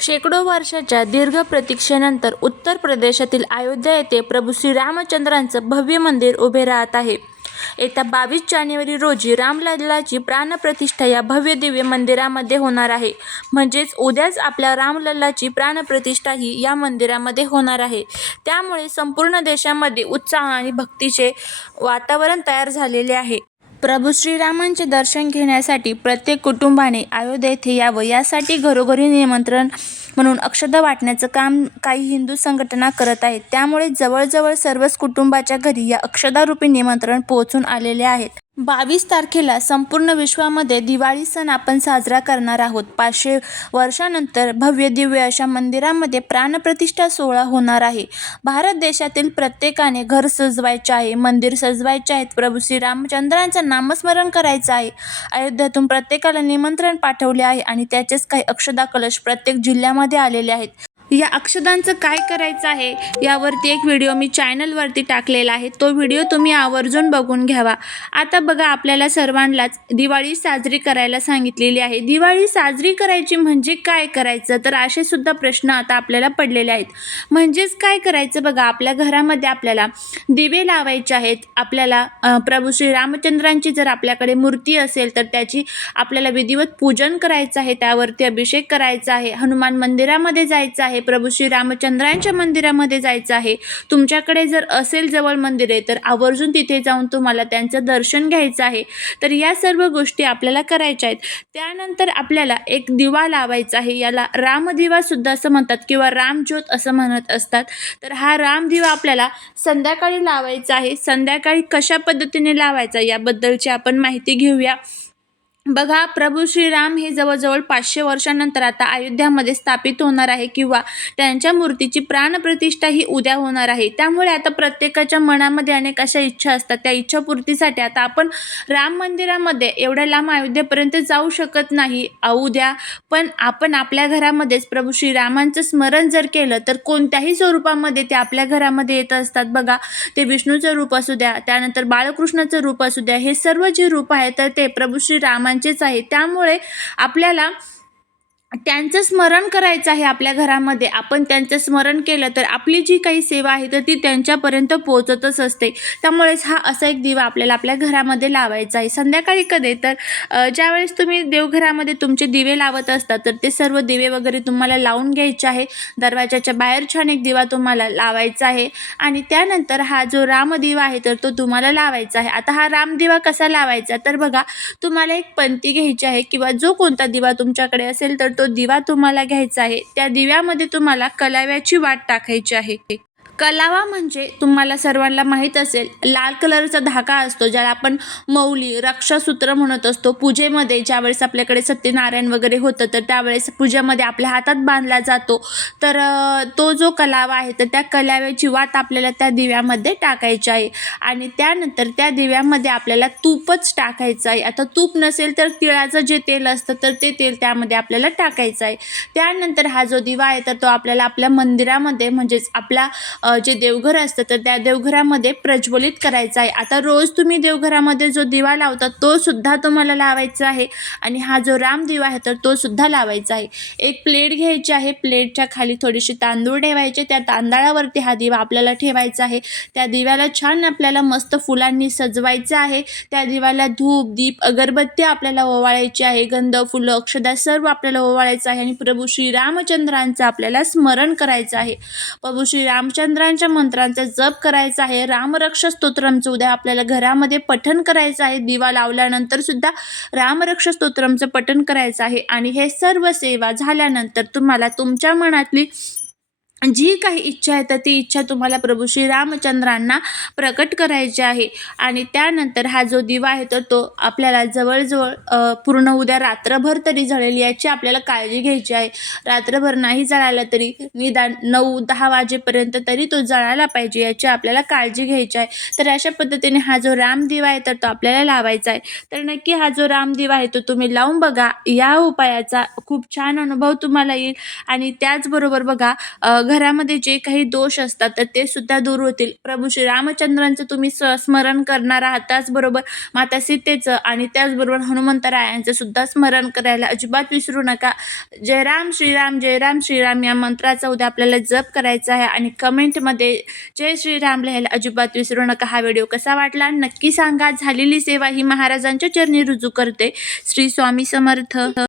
शेकडो वर्षाच्या दीर्घ प्रतीक्षेनंतर उत्तर प्रदेशातील अयोध्या येथे प्रभू श्रीरामचंद्रांचं भव्य मंदिर उभे राहत आहे. येत्या बावीस जानेवारी रोजी रामलल्लाची प्राणप्रतिष्ठा या भव्य दिव्य मंदिरामध्ये होणार आहे. म्हणजेच उद्याच आपल्या रामलल्लाची प्राणप्रतिष्ठा ही या मंदिरामध्ये होणार आहे. त्यामुळे संपूर्ण देशामध्ये उत्साह आणि भक्तीचे वातावरण तयार झालेले आहे. प्रभू श्रीरामांचे दर्शन घेण्यासाठी प्रत्येक कुटुंबाने अयोध्या येथे यावं. यासाठी घरोघरी निमंत्रण म्हणून अक्षता वाटण्याचं काम काही हिंदू संघटना करत आहेत. त्यामुळे जवळजवळ सर्वच कुटुंबाच्या घरी या अक्षदारूपी निमंत्रण पोहोचून आलेले आहेत. बावीस तारखेला संपूर्ण विश्वामध्ये दिवाळी सण आपण साजरा करणार आहोत. पाचशे वर्षानंतर भव्य दिव्य अशा मंदिरामध्ये प्राणप्रतिष्ठा सोहळा होणार आहे. भारत देशातील प्रत्येकाने घर सजवायचे आहे. मंदिर सजवायचे आहेत. प्रभू श्रीरामचंद्रांचं नामस्मरण करायचं आहे. अयोध्यातून प्रत्येकाला निमंत्रण पाठवले आहे आणि त्याचेच काही अक्षदा कलश प्रत्येक जिल्ह्यामध्ये आलेले आहेत. या अक्षदांचं काय करायचं आहे यावरती एक व्हिडिओ मी चॅनलवरती टाकलेला आहे. तो व्हिडिओ तुम्ही आवर्जून बघून घ्यावा. आता बघा आपल्याला सर्वांनाच दिवाळी साजरी करायला सांगितलेली आहे. दिवाळी साजरी करायची म्हणजे काय करायचं? तर असे सुद्धा प्रश्न आता आपल्याला पडलेले आहेत. म्हणजेच काय करायचं बघा आपल्या घरामध्ये आपल्याला दिवे लावायचे आहेत. आपल्याला प्रभू श्री रामचंद्रांची जर आपल्याकडे मूर्ती असेल तर त्याची आपल्याला विधिवत पूजन करायचं आहे. त्यावरती अभिषेक करायचा आहे. हनुमान मंदिरामध्ये जायचं आहे. प्रभू श्री रामचंद्रांच्या मंदिरामध्ये जायचं आहे. तुमच्याकडे जर असेल जवळ मंदिर आहे तर आवर्जून तिथे जाऊन तुम्हाला त्यांचं दर्शन घ्यायचं आहे. तर या सर्व गोष्टी आपल्याला करायच्या आहेत. त्यानंतर आपल्याला एक दिवा लावायचा आहे. याला रामदिवा सुद्धा असं म्हणतात किंवा रामज्योत असं म्हणत असतात. तर हा रामदिवा आपल्याला संध्याकाळी लावायचा आहे. संध्याकाळी कशा पद्धतीने लावायचा याबद्दलची आपण माहिती घेऊया. बघा प्रभू श्रीराम हे जवळजवळ पाचशे वर्षानंतर आता अयोध्यामध्ये स्थापित होणार आहे किंवा त्यांच्या मूर्तीची प्राणप्रतिष्ठा ही उद्या होणार आहे. त्यामुळे आता प्रत्येकाच्या मनामध्ये अनेक अशा इच्छा असतात. त्या इच्छापूर्तीसाठी आता आपण राम मंदिरामध्ये एवढ्या लांब अयोध्येपर्यंत जाऊ शकत नाही अ, उद्या पण आपण आपल्या घरामध्येच प्रभू श्रीरामांचं स्मरण जर केलं तर कोणत्याही स्वरूपामध्ये ते आपल्या घरामध्ये येत असतात. बघा ते विष्णूचं रूप असू द्या त्यानंतर बाळकृष्णाचं रूप असू द्या हे सर्व जे रूप आहे तर ते प्रभू श्रीरामांचेच आहे. त्यामुळे आपल्याला त्यांचं स्मरण करायचं आहे आपल्या घरामध्ये. आपण त्यांचं स्मरण केलं तर आपली जी काही सेवा आहे तर ती त्यांच्यापर्यंत पोहोचतच असते. त्यामुळेच हा असा एक दिवा आपल्याला आपल्या घरामध्ये लावायचा आहे. संध्याकाळी कधी? तर ज्यावेळेस तुम्ही देवघरामध्ये तुमचे दिवे लावत असता तर ते सर्व दिवे वगैरे तुम्हाला लावून घ्यायचे आहे. दरवाजाच्या बाहेर छान एक दिवा तुम्हाला लावायचा आहे. आणि त्यानंतर हा जो रामदिवा आहे तर तो तुम्हाला लावायचा आहे. आता हा रामदिवा कसा लावायचा? तर बघा तुम्हाला एक पंती घ्यायची आहे किंवा जो कोणता दिवा तुमच्याकडे असेल तर तो दिवा तुम्हाला घ्यायचा आहे. त्या दिव्यामध्ये तुम्हाला कलाव्याची वाट टाकायची आहे. कलावा म्हणजे तुम्हाला सर्वांना माहीत असेल लाल कलरचा धागा असतो ज्याला आपण मौली रक्षासूत्र म्हणत असतो. पूजेमध्ये ज्यावेळेस आपल्याकडे सत्यनारायण वगैरे होतं तर त्यावेळेस पूजेमध्ये आपल्या हातात बांधला जातो. तर तो जो कलावा आहे तर त्या कलाव्याची वात आपल्याला त्या दिव्यामध्ये टाकायची आहे. आणि त्यानंतर त्या दिव्यामध्ये आपल्याला तूपच टाकायचं आहे. आता तूप नसेल तर तिळाचं जे तेल असतं तर ते तेल त्यामध्ये आपल्याला टाकायचं आहे. त्यानंतर हा जो दिवा आहे तर तो आपल्याला आपल्या मंदिरामध्ये म्हणजेच आपला जे देवघर असतं तर त्या देवघरामध्ये प्रज्वलित करायचं आहे. आता रोज तुम्ही देवघरामध्ये जो दिवा लावता तो सुद्धा तुम्हाला लावायचा आहे. आणि हा जो राम दिवा आहे तर तो सुद्धा लावायचा आहे. एक प्लेट घ्यायची आहे. प्लेटच्या खाली थोडीशी तांदूळ ठेवायचे. त्या तांदळावरती हा दिवा आपल्याला ठेवायचा आहे. त्या दिव्याला छान आपल्याला मस्त फुलांनी सजवायचं आहे. त्या दिव्याला धूप दीप अगरबत्ती आपल्याला ओवाळायची आहे. गंध फुलं अक्षदा सर्व आपल्याला ओवाळायचं आहे. आणि प्रभू श्रीरामचंद्रांचं आपल्याला स्मरण करायचं आहे. प्रभू श्री मंत्रांच्या मंत्रांचा जप करायचा आहे. रामरक्ष स्तोत्रमचं उद्या आपल्याला घरामध्ये पठण करायचं आहे. दिवा लावल्यानंतर सुद्धा रामरक्ष स्तोत्रमचं पठण करायचं आहे. आणि हे सर्व सेवा झाल्यानंतर तुम्हाला तुमच्या मनातली जी काही इच्छा आहे तर ती इच्छा तुम्हाला प्रभू श्री रामचंद्रांना प्रकट करायची आहे. आणि त्यानंतर हा जो दिवा आहे तर तो आपल्याला जवळजवळ पूर्ण उद्या रात्रभर तरी जळेल याची आपल्याला काळजी घ्यायची आहे. रात्रभर नाही जळाला तरी निदान नऊ दहा वाजेपर्यंत तरी तो जळायला पाहिजे याची आपल्याला काळजी घ्यायची आहे. तर अशा पद्धतीने हा जो रामदिवा आहे तर तो आपल्याला लावायचा आहे. तर नक्की हा जो रामदिवा आहे तो तुम्ही लावून बघा. या उपायाचा खूप छान अनुभव तुम्हाला येईल. आणि त्याचबरोबर बघा घरामध्ये जे काही दोष असतात तर ते सुद्धा दूर होतील. प्रभू श्री रामचंद्रांचं तुम्ही स स्मरण करणार आहात त्याचबरोबर माता सीतेचं आणि त्याचबरोबर हनुमंतरायांचं सुद्धा स्मरण करायला अजिबात विसरू नका. जय राम श्रीराम जयराम श्रीराम या मंत्राचा उद्या आपल्याला जप करायचा आहे आणि कमेंटमध्ये जय श्रीराम लिहायला अजिबात विसरू नका. हा व्हिडिओ कसा वाटला नक्की सांगा. झालेली सेवा ही महाराजांच्या चरणी रुजू करते. श्री स्वामी समर्थ.